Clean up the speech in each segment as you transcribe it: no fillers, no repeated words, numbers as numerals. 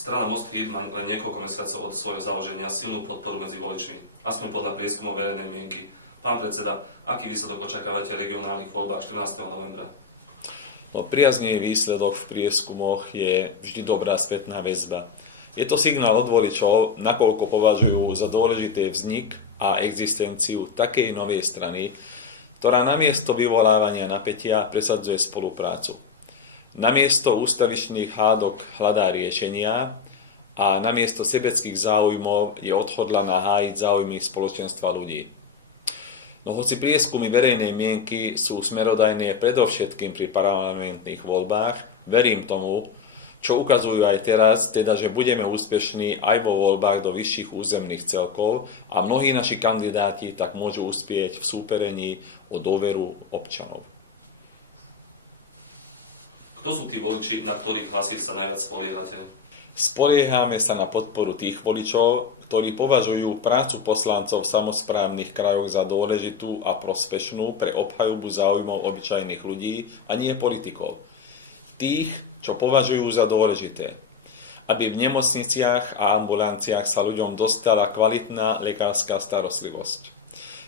Strana Most Híd má len niekoľko mesiacov od svojho založenia silnú podporu medzi voličmi, aspoň podľa prieskumov verejnej mienky. Pán predseda, aký výsledok očakávate v regionálnych voľbách 14. novembra? No, priaznivý výsledok v prieskumoch je vždy dobrá spätná väzba. Je to signál od voličov, nakoľko považujú za dôležitý vznik a existenciu takej novej strany, ktorá namiesto vyvolávania napätia presadzuje spoluprácu. Namiesto ústavičných hádok hľadá riešenia a namiesto sebeckých záujmov je odhodlaná hájiť záujmy spoločenstva ľudí. No hoci prieskumy verejnej mienky sú smerodajné predovšetkým pri parlamentných voľbách, verím tomu, čo ukazujú aj teraz, teda že budeme úspešní aj vo voľbách do vyšších územných celkov a mnohí naši kandidáti tak môžu uspieť v súperení o dôveru občanov. Kto sú tí voliči, na ktorých hlasy sa najviac spoliehate? Spoliehame sa na podporu tých voličov, ktorí považujú prácu poslancov v samosprávnych krajoch za dôležitú a prospešnú pre obhajobu záujmov obyčajných ľudí a nie politikov. Tých, čo považujú za dôležité, aby v nemocniciach a ambulanciách sa ľuďom dostala kvalitná lekárska starostlivosť.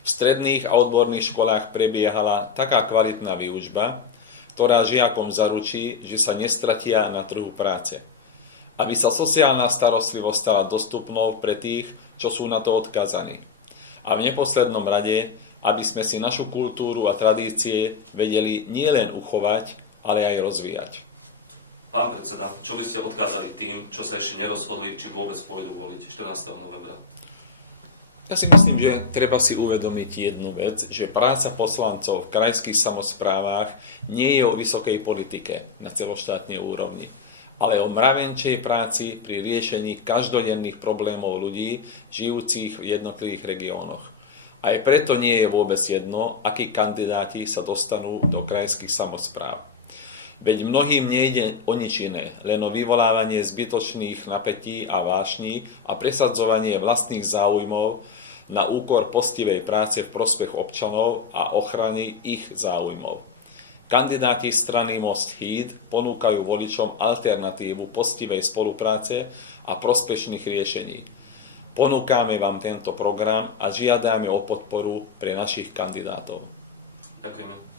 V stredných a odborných školách prebiehala taká kvalitná výučba, ktorá žiakom zaručí, že sa nestratia na trhu práce. Aby sa sociálna starostlivosť stala dostupnou pre tých, čo sú na to odkazaní. A v neposlednom rade, aby sme si našu kultúru a tradície vedeli nielen uchovať, ale aj rozvíjať. Pán predseda, čo by ste odkázali tým, čo sa ešte nerozhodli, či vôbec pôjdu voliť 14. novembra? Ja si myslím, že treba si uvedomiť jednu vec, že práca poslancov v krajských samosprávach nie je o vysokej politike na celoštátnej úrovni, ale o mravenčej práci pri riešení každodenných problémov ľudí žijúcich v jednotlivých regiónoch. Aj preto nie je vôbec jedno, akí kandidáti sa dostanú do krajských samospráv. Veď mnohým nejde o nič iné, len o vyvolávanie zbytočných napätí a vášní a presadzovanie vlastných záujmov na úkor poctivej práce v prospech občanov a ochrany ich záujmov. Kandidáti strany Most Híd ponúkajú voličom alternatívu poctivej spolupráce a prospešných riešení. Ponúkame vám tento program a žiadame o podporu pre našich kandidátov. Ďakujem.